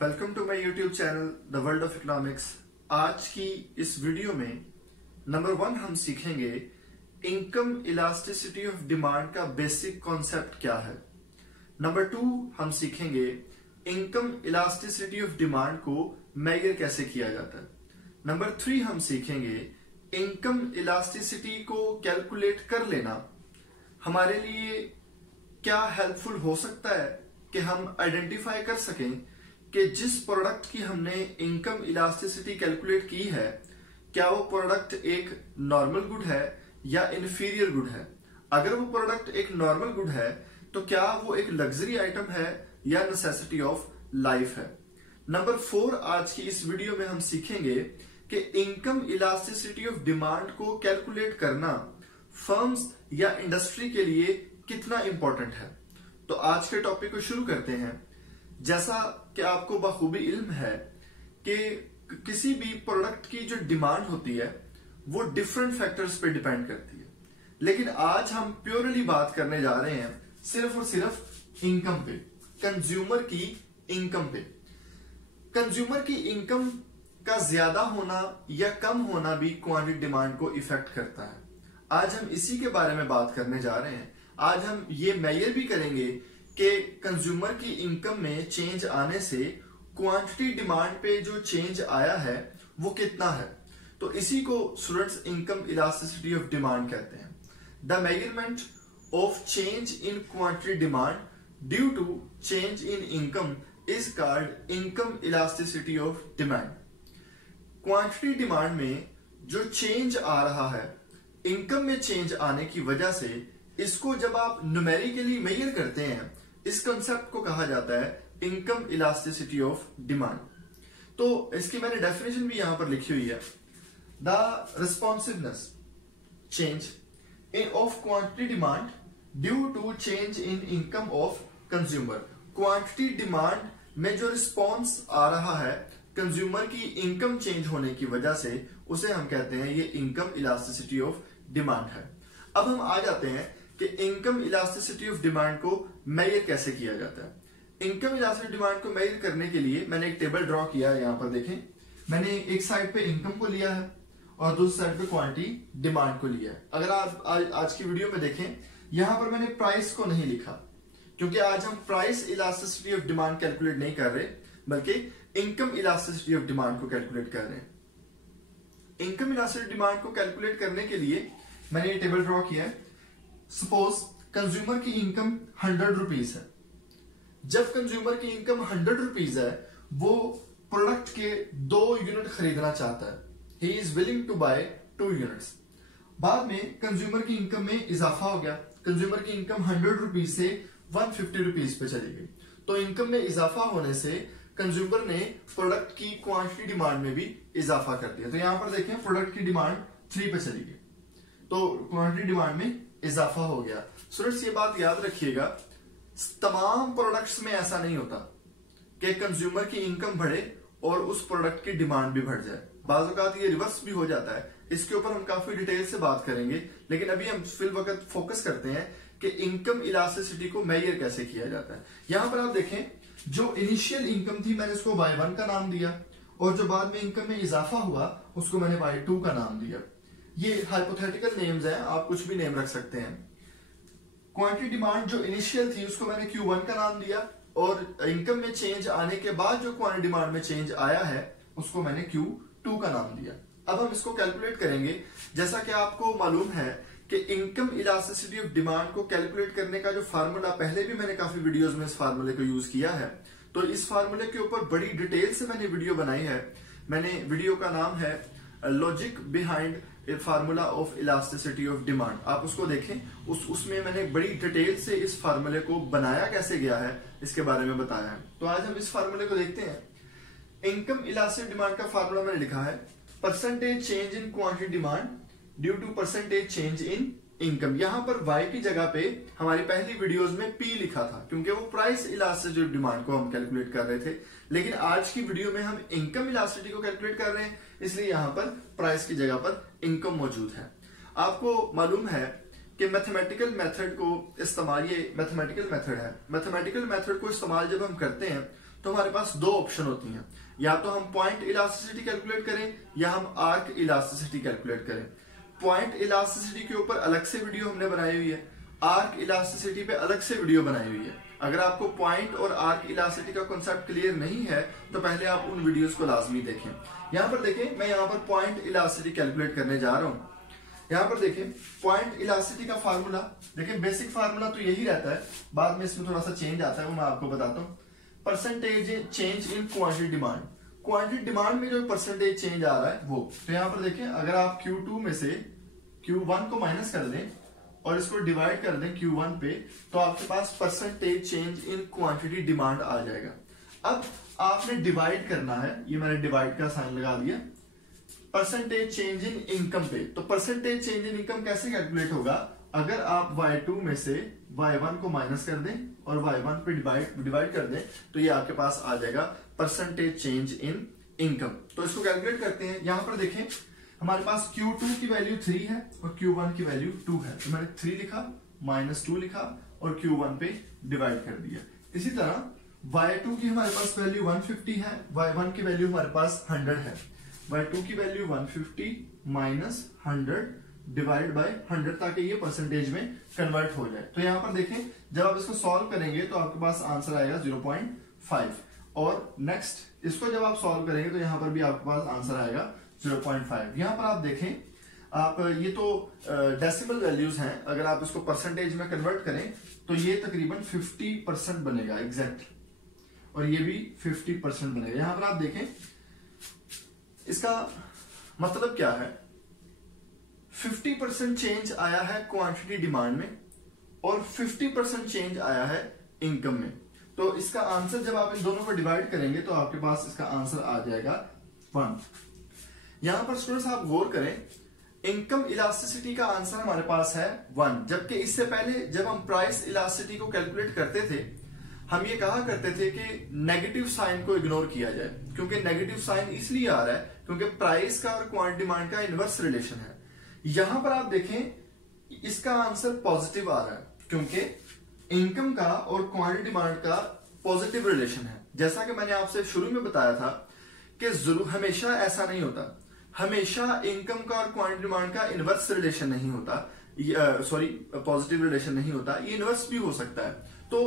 Welcome to my YouTube channel the world of economics. आज की इस वीडियो में नंबर 1 हम सीखेंगे इनकम इलास्टिसिटी ऑफ डिमांड का बेसिक कॉन्सेप्ट क्या है। नंबर 2 हम सीखेंगे इनकम इलास्टिसिटी ऑफ डिमांड को मेजर कैसे किया जाता है। नंबर 3 हम सीखेंगे इनकम इलास्टिसिटी को कैलकुलेट कर लेना हमारे लिए क्या हेल्पफुल हो सकता है कि हम आइडेंटिफाई कर सकें कि जिस प्रोडक्ट की हमने इनकम इलास्टिसिटी कैलकुलेट की है क्या वो प्रोडक्ट एक नॉर्मल गुड है या इन्फीरियर गुड है। अगर वो प्रोडक्ट एक नॉर्मल गुड है तो क्या वो एक लग्जरी आइटम है या नेसेसिटी ऑफ लाइफ है। नंबर 4 आज की इस वीडियो में हम सीखेंगे कि इनकम इलास्टिसिटी ऑफ डिमांड को कैलकुलेट करना फर्म्स या इंडस्ट्री के लिए कितना इंपॉर्टेंट है। तो आज के टॉपिक को शुरू करते हैं। जैसा कि आपको बखूबी इल्म है कि किसी भी प्रोडक्ट की जो डिमांड होती है वो डिफरेंट फैक्टर्स पे डिपेंड करती है, लेकिन आज हम प्योरली बात करने जा रहे हैं सिर्फ और सिर्फ इनकम पे, कंज्यूमर की इनकम पे। कंज्यूमर की इनकम का ज्यादा होना या कम होना भी क्वांटिटी डिमांड को इफेक्ट करता है। आज हम इसी के बारे में बात करने जा रहे हैं। आज हम ये मेजर भी करेंगे कि कंज्यूमर की इनकम में चेंज आने से क्वांटिटी डिमांड पे जो चेंज आया है वो कितना है। तो इसी को students income elasticity of demand कहते हैं। The measurement of change in quantity demand due to change in income is called income elasticity of demand. Quantity demand में जो चेंज आ रहा है इनकम में चेंज आने की वजह से इसको जब आप न्यूमेरिकली मेजर करते हैं इस कंसेप्ट को कहा जाता है इनकम इलास्टिसिटी ऑफ डिमांड। तो इसकी मैंने डेफिनेशन भी यहां पर लिखी हुई है। The responsiveness change of quantity demand due to change in income of consumer. Quantity demand में जो रिस्पॉन्स आ रहा है कंज्यूमर की इनकम चेंज होने की वजह से उसे हम कहते हैं ये इनकम इलास्टिसिटी ऑफ डिमांड है। अब हम आ जाते हैं कि इनकम इलास्टिसिटी ऑफ डिमांड को मेजर कैसे किया जाता है। इनकम इलास्टिसिटी डिमांड को मेजर करने के लिए मैंने एक टेबल ड्रॉ किया है। यहां पर देखें, मैंने एक साइड पे इनकम को लिया है और दूसरी साइड पे क्वांटिटी डिमांड को लिया है। अगर आप आज की वीडियो में देखें यहां पर मैंने प्राइस को नहीं लिखा क्योंकि आज हम price elasticity of demand calculate नहीं कर रहे बल्कि इनकम इलास्टिसिटी ऑफ डिमांड को कैलकुलेट कर रहे हैं। इनकम इलास्टिसिटी डिमांड को कैलकुलेट करने के लिए मैंने ये टेबल ड्रॉ किया है। सपोज कंज्यूमर की इनकम 100 रुपीज है। जब कंज्यूमर की इनकम 100 रुपीज है वो प्रोडक्ट के 2 यूनिट खरीदना चाहता है। He is willing to buy 2 units. बाद में कंज्यूमर की इनकम में इजाफा हो गया। कंज्यूमर की इनकम 100 रुपीज से 150 रुपीज पे चली गई। तो इनकम में इजाफा होने से कंज्यूमर ने प्रोडक्ट की क्वांटिटी डिमांड में भी इजाफा कर दिया। तो यहां पर देखें प्रोडक्ट की डिमांड 3 पे चली गई तो क्वांटिटी डिमांड में इजाफा हो गया। स्टूडेंट्स ये बात याद रखिएगा, तमाम प्रोडक्ट्स में ऐसा नहीं होता कि कंज्यूमर की इनकम बढ़े और उस प्रोडक्ट की डिमांड भी बढ़ जाए। बाज़ औक़ात ये रिवर्स भी हो जाता है। इसके ऊपर हम काफी डिटेल से बात करेंगे, लेकिन अभी हम फिल वक्त फोकस करते हैं कि इनकम इलास्टिसिटी को मेजर कैसे किया जाता है। यहां पर आप देखें जो इनिशियल इनकम थी मैंने उसको Y1 का नाम दिया और जो बाद में इनकम में इजाफा हुआ उसको मैंने Y2 का नाम दिया। ये हाइपोथेटिकल नेम्स हैं, आप कुछ भी नेम रख सकते हैं। क्वांटिटी डिमांड जो इनिशियल थी उसको मैंने Q1 का नाम दिया और इनकम में चेंज आने के बाद जो क्वांटिटी डिमांड में चेंज आया है उसको मैंने Q2 का नाम दिया। अब हम इसको कैलकुलेट करेंगे। जैसा कि आपको मालूम है कि इनकम इलास्टिसिटी ऑफ डिमांड को कैलकुलेट करने का जो फार्मूला, पहले भी मैंने काफी वीडियोस में इस फार्मूले को यूज किया है, तो इस फार्मूले के ऊपर बड़ी डिटेल से मैंने वीडियो बनाई है। मैंने वीडियो का नाम है logic behind a formula of elasticity of demand. आप उसको देखें, उसमें मैंने बड़ी डिटेल से इस फार्मूले को बनाया कैसे गया है इसके बारे में बताया है। तो आज हम इस फार्मूले को देखते हैं। इनकम इलास्टिसिटी डिमांड का फार्मूला मैंने लिखा है percentage change in quantity demand due to percentage change in income. यहां पर Y की जगह पे हमारी पहली वीडियोस में P लिखा था क्योंकि वो प्राइस इलास्टिसिटी ऑफ डिमांड को हम कैलकुलेट कर रहे थे, लेकिन आज की वीडियो में हम इनकम इलास्टिसिटी को कैलकुलेट कर रहे हैं, इसलिए यहां पर प्राइस की जगह पर इनकम मौजूद है। आपको मालूम है कि मैथमेटिकल मेथड को इस्तेमाल, ये मैथमेटिकल मेथड है, मैथमेटिकल मेथड को इस्तेमाल जब हम करते हैं तो हमारे पास दो ऑप्शन होती हैं, या तो हम पॉइंट इलास्टिसिटी कैलकुलेट करें या हम आर्क इलास्टिसिटी कैलकुलेट करें। पॉइंट इलास्टिसिटी के ऊपर अलग से वीडियो हमने बनाई हुई है, आर्क इलास्टिसिटी पे अलग से वीडियो बनाई हुई है। अगर आपको पॉइंट और आर्क इलास्टिसिटी का कॉन्सेप्ट क्लियर नहीं है तो पहले आप उन वीडियोस को लाजमी देखें। यहाँ पर देखें, मैं यहाँ पर पॉइंट इलास्टिसिटी कैलकुलेट करने जा रहा हूँ। यहाँ पर देखें पॉइंट इलास्टिसिटी का फार्मूला, देखें बेसिक फार्मूला तो यही रहता है, बाद में इसमें थोड़ा सा चेंज आता है, वो मैं आपको बताता हूँ। Percentage change in quantity demand, quantity demand में जो परसेंटेज चेंज आ रहा है वो, तो यहाँ पर देखें अगर आप Q2 में से Q1 को माइनस कर दें और इसको डिवाइड कर दें Q1 पे, तो आपके पास percentage change in quantity demand आ जाएगा। अब आपने डिवाइड करना है, ये मैंने डिवाइड का साइन लगा दिया, परसेंटेज चेंज इन इनकम पे। तो परसेंटेज चेंज इन इनकम कैसे कैलकुलेट होगा, अगर आप Y2 में से Y1 को माइनस कर दें और Y1 पे डिवाइड कर दें, तो ये आपके पास आ जाएगा परसेंटेज चेंज इन इनकम। तो इसको कैलकुलेट करते हैं। यहां पर देखें हमारे पास Q2 की वैल्यू 3 है और Q1 की वैल्यू 2 है, तो मैंने 3 लिखा माइनस 2 लिखा और Q1 पे डिवाइड कर दिया। इसी तरह Y2 की हमारे पास वैल्यू 150 है, Y1 की वैल्यू हमारे पास 100 है। Y2 की वैल्यू 150 माइनस 100 डिवाइड बाय 100 ताकि ये परसेंटेज में कन्वर्ट हो जाए। तो यहाँ पर देखें जब आप इसको सॉल्व करेंगे तो आपके पास आंसर आएगा 0.5, और नेक्स्ट इसको जब आप सॉल्व करेंगे तो यहाँ पर भी आपके पास आंसर आएगा 0.5। यहाँ पर आप देखें, आप ये तो डेसिमल वैल्यूज हैं, अगर आप इसको परसेंटेज में कन्वर्ट करें तो ये तकरीबन 50% बनेगा एग्जैक्ट, और ये भी 50% बनेगा। यहां पर आप देखें इसका मतलब क्या है, 50% चेंज आया है क्वांटिटी डिमांड में और 50% चेंज आया है इनकम में। तो इसका आंसर जब आप इन दोनों को डिवाइड करेंगे तो आपके पास इसका आंसर आ जाएगा 1। यहां पर स्टूडेंट्स आप गौर करें, इनकम इलास्टिसिटी का आंसर हमारे पास है 1, जबकि इससे पहले जब हम प्राइस इलास्टिसिटी को कैलकुलेट करते थे हम ये कहा करते थे कि नेगेटिव साइन को इग्नोर किया जाए, क्योंकि नेगेटिव साइन इसलिए आ रहा है क्योंकि प्राइस का और क्वांटिटी डिमांड का इनवर्स रिलेशन है। यहां पर आप देखें इसका आंसर पॉजिटिव आ रहा है क्योंकि इनकम का और क्वांटिटी डिमांड का पॉजिटिव रिलेशन है। जैसा कि मैंने आपसे शुरू में बताया था कि जरूर हमेशा ऐसा नहीं होता, हमेशा इनकम का और क्वांटिटी डिमांड का इनवर्स रिलेशन नहीं होता, सॉरी पॉजिटिव रिलेशन नहीं होता, ये इनवर्स भी हो सकता है। तो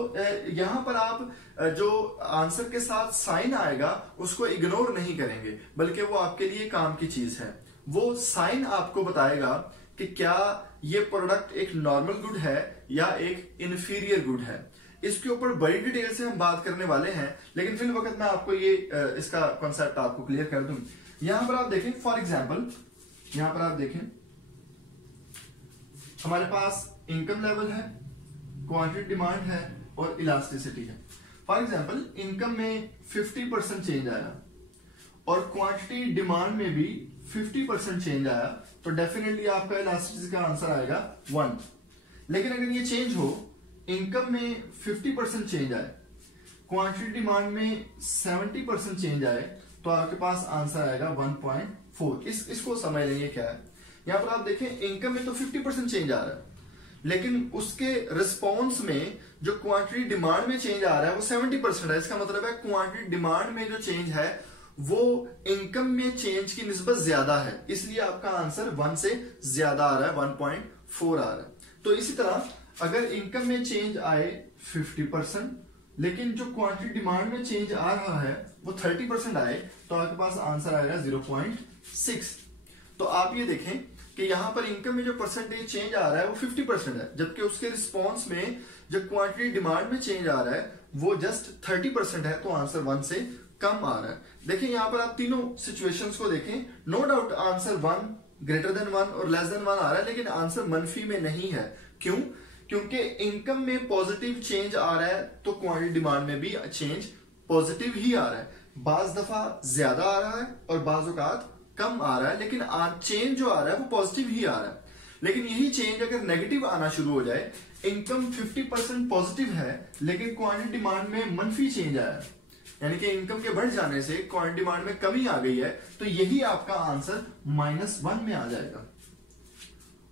यहां पर आप जो आंसर के साथ साइन आएगा उसको इग्नोर नहीं करेंगे, बल्कि वो आपके लिए काम की चीज है। वो साइन आपको बताएगा कि क्या ये प्रोडक्ट एक नॉर्मल गुड है या एक इंफीरियर गुड है। इसके ऊपर बड़ी डिटेल से हम बात करने वाले हैं, लेकिन फिल वक्त मैं आपको ये इसका कॉन्सेप्ट आपको क्लियर कर दूं। यहां पर आप देखें, फॉर एग्जाम्पल यहां पर आप देखें हमारे पास इनकम लेवल है, क्वांटिटी डिमांड है और इलास्टिसिटी है। फॉर एग्जाम्पल इनकम में 50% चेंज आया और क्वांटिटी डिमांड में भी 50% चेंज आया, तो डेफिनेटली आपका इलास्टिसिटी का आंसर आएगा 1। लेकिन अगर ये चेंज हो, इनकम में 50% चेंज आए, क्वांटिटी डिमांड में 70% चेंज आए, तो आपके पास आंसर आएगा 1.4। इसको समझ लेंगे क्या है। यहां पर आप देखें इनकम में तो 50% चेंज आ रहा है, लेकिन उसके रिस्पॉन्स में जो क्वांटिटी डिमांड में चेंज आ रहा है वो 70% है। इसका मतलब है क्वांटिटी डिमांड में जो चेंज है वो इनकम में चेंज की निस्बत ज्यादा है, इसलिए आपका आंसर 1 से ज्यादा आ रहा है, 1.4 आ रहा है। तो इसी तरह अगर इनकम में चेंज आए 50%, लेकिन जो क्वांटिटी डिमांड में चेंज आ रहा है वो 30% आए, तो आपके पास आंसर आएगा 0.6। तो आप ये देखें कि यहां पर इनकम में जो परसेंटेज चेंज आ रहा है वो 50% है, जबकि उसके रिस्पॉन्स में जो क्वांटिटी डिमांड में चेंज आ रहा है वो जस्ट 30% है, तो आंसर 1 से कम आ रहा है। देखिए यहां पर आप तीनों सिचुएशंस को देखें, no doubt answer 1 greater than 1 और लेस देन 1 आ रहा है, लेकिन आंसर मनफी में नहीं है। क्यों? क्योंकि इनकम में पॉजिटिव चेंज आ रहा है तो क्वांटिटी डिमांड में भी चेंज पॉजिटिव ही आ रहा है। बाज दफा ज्यादा आ रहा है और बाज औकात कम आ रहा है, लेकिन चेंज जो आ रहा है वो पॉजिटिव ही आ रहा है। लेकिन यही चेंज अगर नेगेटिव आना शुरू हो जाए, इनकम 50% पॉजिटिव है लेकिन क्वांटिटी डिमांड में मनफी चेंज आया है, यानी कि इनकम के बढ़ जाने से क्वांटिटी डिमांड में कमी आ गई है, तो यही आपका आंसर -1 में आ जाएगा।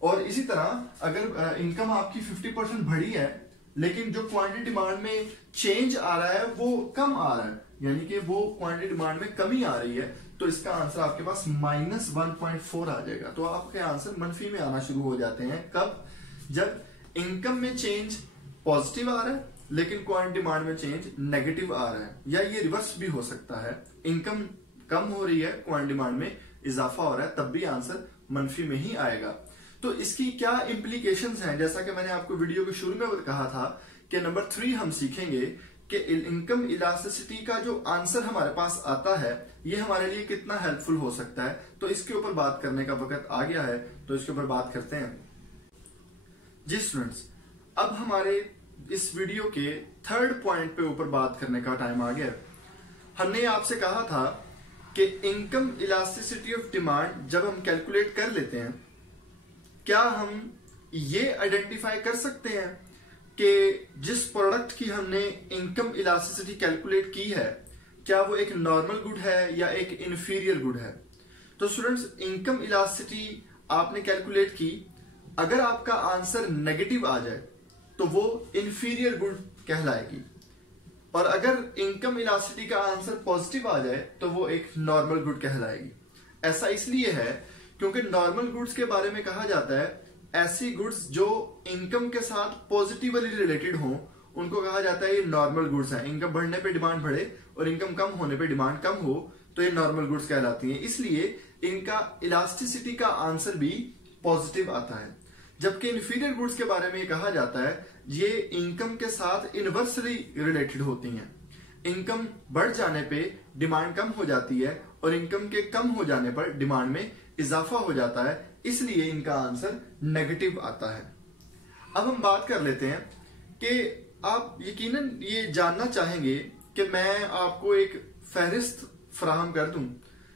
और इसी तरह अगर इनकम आपकी 50% बढ़ी है लेकिन जो क्वांटिटी डिमांड में चेंज आ रहा है वो कम आ रहा है, यानी कि वो क्वांटिटी डिमांड में कमी आ रही है, तो इसका आंसर आपके पास -1.4 आ जाएगा। तो आपके आंसर मनफी में आना शुरू हो जाते हैं कब? जब इनकम में चेंज पॉजिटिव आ रहा है लेकिन क्वांटिटी डिमांड में चेंज नेगेटिव आ रहा है, या ये रिवर्स भी हो सकता है, इनकम कम हो रही है क्वांटिटी डिमांड में इजाफा हो रहा है, तब भी आंसर मनफी में ही आएगा। तो इसकी क्या इंप्लीकेशंस हैं? जैसा कि मैंने आपको वीडियो के शुरू में कहा था कि नंबर 3 हम सीखेंगे कि इनकम इलास्टिसिटी का जो आंसर हमारे पास आता है ये हमारे लिए कितना हेल्पफुल हो सकता है। तो इसके ऊपर बात करने का वक्त आ गया है, तो इसके ऊपर बात करते हैं। जी स्टूडेंट्स, अब हमारे इस वीडियो के थर्ड पॉइंट पे ऊपर बात करने का टाइम आ गया। हमने आपसे कहा था कि इनकम इलास्टिसिटी ऑफ डिमांड जब हम कैलकुलेट कर लेते हैं, क्या हम ये आइडेंटिफाई कर सकते हैं कि जिस प्रोडक्ट की हमने इनकम इलास्टिसिटी कैलकुलेट की है क्या वो एक नॉर्मल गुड है या एक इंफीरियर गुड है? तो स्टूडेंट्स, इनकम इलास्टिसिटी आपने कैलकुलेट की, अगर आपका आंसर नेगेटिव आ जाए तो वो इंफीरियर गुड कहलाएगी, और अगर इनकम इलास्टिसिटी का आंसर पॉजिटिव आ जाए तो वो एक नॉर्मल गुड कहलाएगी। ऐसा इसलिए है क्योंकि नॉर्मल गुड्स के बारे में कहा जाता है ऐसी गुड्स जो इनकम के साथ पॉजिटिवली रिलेटेड हों उनको कहा जाता है ये नॉर्मल गुड्स हैं। इनकम बढ़ने पे डिमांड बढ़े और इनकम कम होने पे डिमांड कम हो तो ये नॉर्मल गुड्स कहलाती हैं, इसलिए इनका इलास्टिसिटी का आंसर भी पॉजिटिव आता है। जबकि इंफीरियर गुड्स के बारे में ये कहा जाता है ये इनकम के साथ इनवर्सली रिलेटेड होती हैं। इनकम बढ़ जाने पे डिमांड कम हो जाती है और इनकम के कम हो जाने पर डिमांड में इजाफा हो जाता है, इसलिए इनका आंसर नेगेटिव आता है। अब हम बात कर लेते हैं कि आप यकीनन ये जानना चाहेंगे कि मैं आपको एक फहरिस्त फराहम कर दूं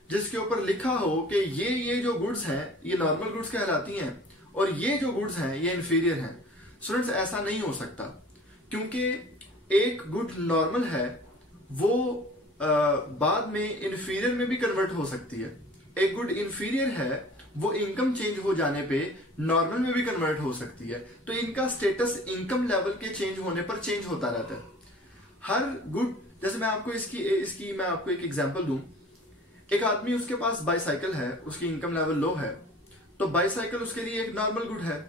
जिसके ऊपर लिखा हो कि ये जो गुड्स हैं ये नॉर्मल गुड्स कहलाती हैं और ये जो गुड्स हैं ये इंफीरियर हैं। स्टूडेंट्स, ऐसा नहीं हो सकता, क्योंकि एक गुड नॉर्मल है वो बाद में इंफीरियर में भी कन्वर्ट हो सकती है। एक गुड इंफीरियर है वो इनकम चेंज हो जाने पे नॉर्मल में भी कन्वर्ट हो सकती है। तो इनका स्टेटस इनकम लेवल के चेंज होने पर चेंज होता रहता है। हर गुड, जैसे मैं आपको इसकी मैं आपको एक एग्जांपल दूं। एक आदमी, उसके पास बाईसाइकिल है, उसकी इनकम लेवल लो है, तो बाईसाइकिल उसके लिए एक नॉर्मल गुड है।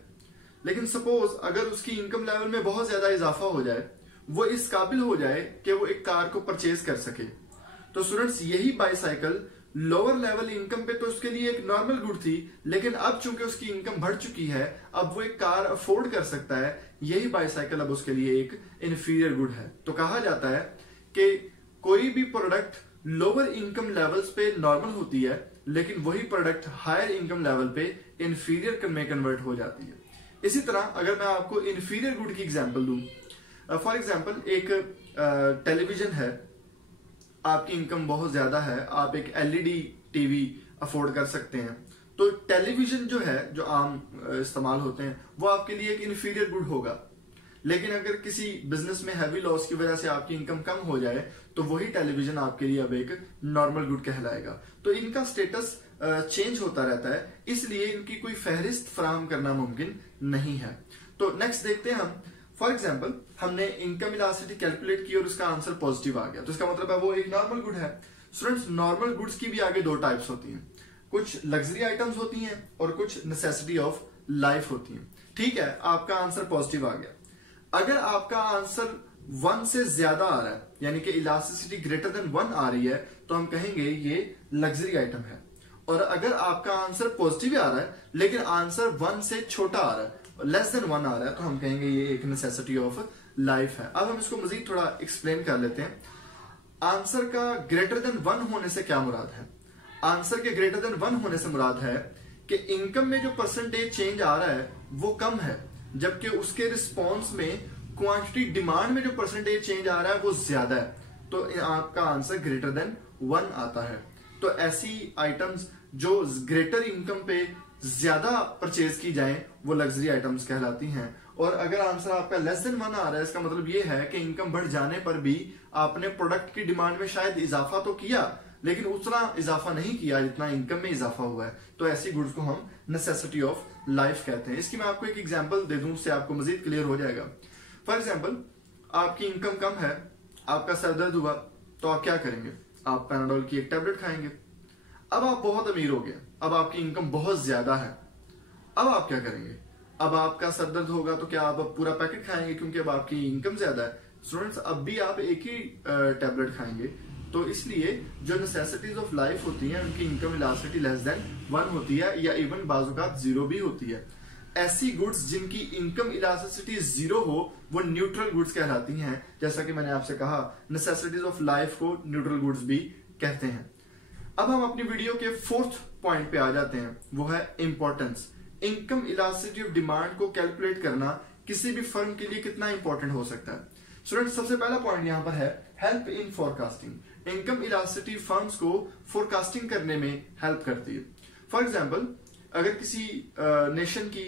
लेकिन सपोज अगर उसकी इनकम लेवल में बहुत ज्यादा इजाफा हो जाए, वो इस काबिल हो जाए कि वो एक कार को परचेज कर सके, तो स्टूडेंट्स यही बाईसाइकिल लोअर लेवल इनकम पे तो उसके लिए एक नॉर्मल गुड थी, लेकिन अब चूंकि उसकी इनकम बढ़ चुकी है, अब वो एक कार अफोर्ड कर सकता है, यही बाईसाइकिल अब उसके लिए एक इंफीरियर गुड है। तो कहा जाता है कि कोई भी प्रोडक्ट लोअर इनकम लेवल्स पे नॉर्मल होती है, लेकिन वही प्रोडक्ट हायर इनकम लेवल पे इंफीरियर में कन्वर्ट हो जाती है। इसी तरह अगर मैं आपको इंफीरियर गुड की एग्जांपल दूं, फॉर एग्जांपल एक टेलीविजन है, आपकी इनकम बहुत ज्यादा है, आप एक एलईडी टीवी अफोर्ड कर सकते हैं, तो टेलीविजन जो है, जो आम इस्तेमाल होते हैं, वो आपके लिए एक इंफीरियर गुड होगा। लेकिन अगर किसी बिजनेस में हैवी लॉस की वजह से आपकी इनकम कम हो जाए तो वही टेलीविजन आपके लिए अब एक नॉर्मल गुड कहलाएगा। तो इनका स्टेटस चेंज होता रहता है, इसलिए इनकी कोई फहरिस्त फराहम करना मुमकिन नहीं है। तो नेक्स्ट देखते हैं हम। फॉर एग्जाम्पल, हमने इनकम इलास्टिसिटी कैलकुलेट की और उसका आंसर पॉजिटिव आ गया, तो इसका मतलब है वो एक नॉर्मल गुड है। स्टूडेंट्स, नॉर्मल गुड्स की भी आगे दो टाइप्स होती हैं, कुछ लग्जरी आइटम्स होती हैं और कुछ नेसेसिटी ऑफ लाइफ होती हैं। ठीक है, आपका आंसर पॉजिटिव आ गया। अगर आपका आंसर 1 से ज्यादा आ रहा है, यानी कि इलास्टिसिटी ग्रेटर देन 1 आ रही है, तो हम कहेंगे ये लग्जरी आइटम है। और अगर आपका आंसर पॉजिटिव आ रहा है लेकिन आंसर 1 से छोटा आ रहा है, लेस देन 1 आ रहा है, तो हम कहेंगे ये एक नेसेसिटी ऑफ लाइफ है। अब हम इसको मजीद थोड़ा एक्सप्लेन कर लेते हैं। आंसर का ग्रेटर देन 1 होने से क्या मुराद है? आंसर के ग्रेटर देन 1 होने से मुराद है कि इनकम में जो परसेंटेज चेंज आ रहा है वो कम है, जबकि उसके रिस्पॉन्स में क्वांटिटी डिमांड में जो परसेंटेज चेंज आ रहा है वो ज्यादा है, तो आपका आंसर ग्रेटर देन 1 आता है। तो ऐसी आइटम्स जो ग्रेटर इनकम पे ज्यादा परचेज की जाएं वो लग्जरी आइटम्स कहलाती हैं। और अगर आंसर आपका लेस देन 1 आ रहा है, इसका मतलब ये है कि इनकम बढ़ जाने पर भी आपने प्रोडक्ट की डिमांड में शायद इजाफा तो किया लेकिन उतना इजाफा नहीं किया जितना इनकम में इजाफा हुआ है, तो ऐसी गुड्स को हम नेसेसिटी ऑफ लाइफ कहते हैं। इसकी मैं आपको एक एग्जांपल दे दूं, उससे आपको मजीद क्लियर हो जाएगा। फॉर एग्जांपल, आपकी इनकम कम है, आपका सर दर्द हुआ, तो आप क्या करेंगे? आप पैनाडोल की एक टैबलेट खाएंगे। अब आप बहुत अमीर हो गए, अब आपकी इनकम बहुत ज्यादा है, अब आप क्या करेंगे? अब आपका सर दर्द होगा तो क्या आप पूरा पैकेट खाएंगे क्योंकि अब आपकी इनकम ज्यादा है? स्टूडेंट्स, अब भी आप एक ही टैबलेट खाएंगे। तो इसलिए जो नेसेसिटीज ऑफ लाइफ होती हैं उनकी इनकम इलास्टिसिटी लेस देन 1 होती है, या इवन बाजुकात 0 भी होती है। ऐसी गुड्स जिनकी इनकम इलास्टिसिटी 0 हो वो न्यूट्रल गुड्स कहलाती हैं। जैसा कि मैंने आपसे कहा, नेसेसिटीज ऑफ लाइफ को न्यूट्रल गुड्स भी कहते हैं। अब हम अपनी वीडियो के 4th पॉइंट पे आ जाते हैं, वो है importance. Income elasticity of demand को कैलकुलेट करना किसी भी फर्म के लिए कितना इंपॉर्टेंट हो सकता है? स्टूडेंट, सबसे पहला पॉइंट यहाँ पर है help in forecasting. Income elasticity firms को फोरकास्टिंग करने में हेल्प करती है। फॉर एग्जाम्पल, अगर किसी नेशन की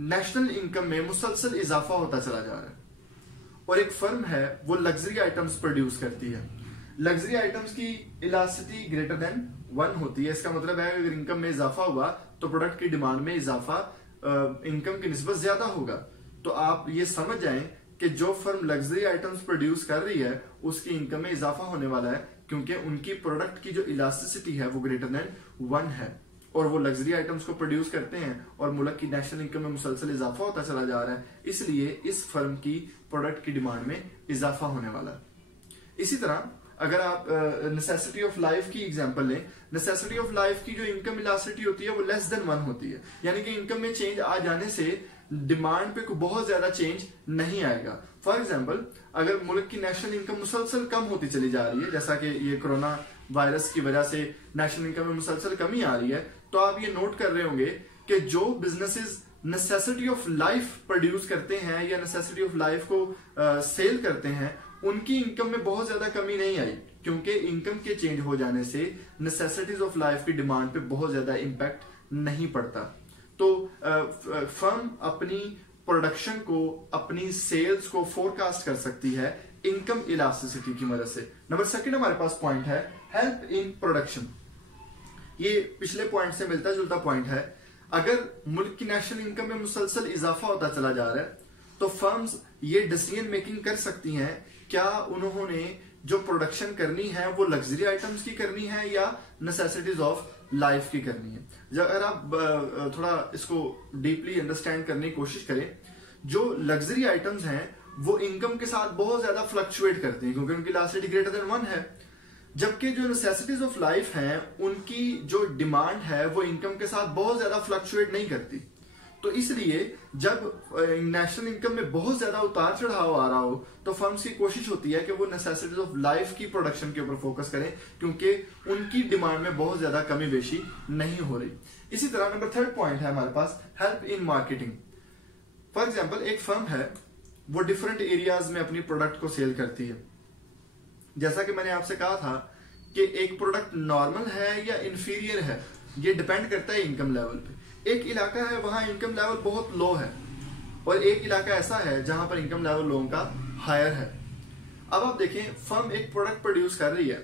नेशनल इनकम में मुसलसल इजाफा होता चला जा रहा है और एक फर्म है वो लग्जरी आइटम्स प्रोड्यूस करती है, लग्जरी आइटम्स की इलास्टिसिटी ग्रेटर देन 1 होती है, इसका मतलब है अगर इनकम में इजाफा हुआ तो प्रोडक्ट की डिमांड में इजाफा इनकम की निस्बत ज्यादा होगा। तो आप ये समझ जाएं कि जो फर्म लग्जरी आइटम्स प्रोड्यूस कर रही है उसकी इनकम में इजाफा होने वाला है, क्योंकि उनकी प्रोडक्ट की जो इलास्टिसिटी है वो ग्रेटर देन 1 है और वो लग्जरी आइटम्स को प्रोड्यूस करते हैं और मुल्क की नेशनल इनकम में मुसलसल इजाफा होता चला जा रहा है, इसलिए इस फर्म की प्रोडक्ट की डिमांड में इजाफा होने वाला है। इसी तरह अगर आप नेसेसिटी ऑफ लाइफ की एग्जांपल लें, नेसेसिटी ऑफ लाइफ की जो इनकम इलास्टिसिटी होती है वो लेस देन 1 होती है, यानी कि इनकम में चेंज आ जाने से डिमांड पे कोई बहुत ज्यादा चेंज नहीं आएगा। फॉर एग्जाम्पल, अगर मुल्क की नेशनल इनकम मुसलसल कम होती चली जा रही है, जैसा कि ये कोरोना वायरस की वजह से नेशनल इनकम में मुसलसल कमी आ रही है, तो आप ये नोट कर रहे होंगे कि जो businesses necessity of life produce करते हैं या नेसेसिटी ऑफ लाइफ को सेल करते हैं उनकी इनकम में बहुत ज्यादा कमी नहीं आई, क्योंकि इनकम के चेंज हो जाने से नेसेसिटीज ऑफ लाइफ की डिमांड पे बहुत ज्यादा इंपैक्ट नहीं पड़ता। तो फर्म अपनी प्रोडक्शन को, अपनी सेल्स को फोरकास्ट कर सकती है इनकम इलास्टिसिटी की मदद से। नंबर 2 हमारे पास पॉइंट है हेल्प इन प्रोडक्शन। ये पिछले पॉइंट से मिलता जुलता पॉइंट है। अगर मुल्क की नेशनल इनकम में मुसलसल इजाफा होता चला जा रहा है तो फर्म्स ये डिसीजन मेकिंग कर सकती हैं, क्या उन्होंने जो प्रोडक्शन करनी है वो लग्जरी आइटम्स की करनी है या नेसेसिटीज ऑफ लाइफ की करनी है। अगर आप थोड़ा इसको डीपली अंडरस्टैंड करने की कोशिश करें, जो लग्जरी आइटम्स हैं वो इनकम के साथ बहुत ज्यादा फ्लक्चुएट करती हैं क्योंकि उनकी इलास्टिसिटी ग्रेटर देन 1 है, जबकि जो नेसेसिटीज ऑफ लाइफ हैं उनकी जो डिमांड है वो इनकम के साथ बहुत ज्यादा फ्लक्चुएट नहीं करती। तो इसलिए जब नेशनल इनकम में बहुत ज्यादा उतार चढ़ाव आ रहा हो तो फर्म्स की कोशिश होती है कि वो नेसेसिटीज ऑफ लाइफ की प्रोडक्शन के ऊपर फोकस करें, क्योंकि उनकी डिमांड में बहुत ज्यादा कमी बेशी नहीं हो रही। इसी तरह नंबर 3 पॉइंट है हमारे पास help in marketing. For example, एक फर्म है वो डिफरेंट एरियाज में अपनी प्रोडक्ट को सेल करती है। जैसा कि मैंने आपसे कहा था कि एक प्रोडक्ट नॉर्मल है या इंफीरियर है, ये डिपेंड करता है इनकम लेवल पे। एक इलाका है वहां इनकम लेवल बहुत लो है और एक इलाका ऐसा है जहां पर इनकम लेवल लोगों का हायर है। अब आप देखें, फर्म एक प्रोडक्ट प्रोड्यूस कर रही है,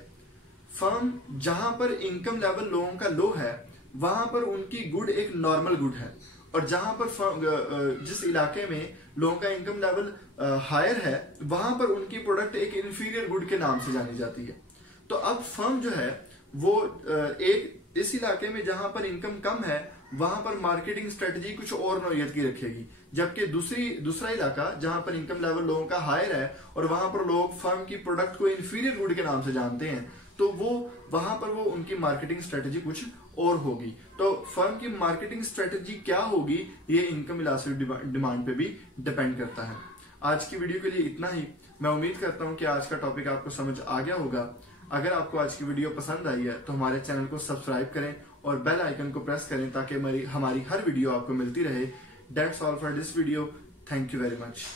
फर्म जहां पर इनकम लेवल लोगों का लो है वहां पर उनकी गुड एक नॉर्मल गुड है, और जहां पर जिस इलाके में लोगों का इनकम लेवल हायर है वहां पर उनकी प्रोडक्ट एक इंफीरियर गुड के नाम से जानी जाती है। तो अब फर्म जो है वो एक इस इलाके में जहां पर इनकम कम है वहां पर मार्केटिंग स्ट्रेटजी कुछ और नौयत की रखेगी, जबकि दूसरा इलाका जहां पर इनकम लेवल लोगों का हायर है और वहां पर लोग फर्म की प्रोडक्ट को इंफीरियर गुड के नाम से जानते हैं, तो वो वहां पर वो उनकी मार्केटिंग स्ट्रेटजी कुछ और होगी। तो फर्म की मार्केटिंग स्ट्रेटजी क्या होगी ये इनकम इलास्टिक डिमांड पे भी डिपेंड करता है। आज की वीडियो के लिए इतना ही। मैं उम्मीद करता हूं कि आज का टॉपिक आपको समझ आ गया होगा। अगर आपको आज की वीडियो पसंद आई है तो हमारे चैनल को सब्सक्राइब करें और बेल आइकन को प्रेस करें ताकि हमारी हर वीडियो आपको मिलती रहे। That's all for this video. Thank you very much.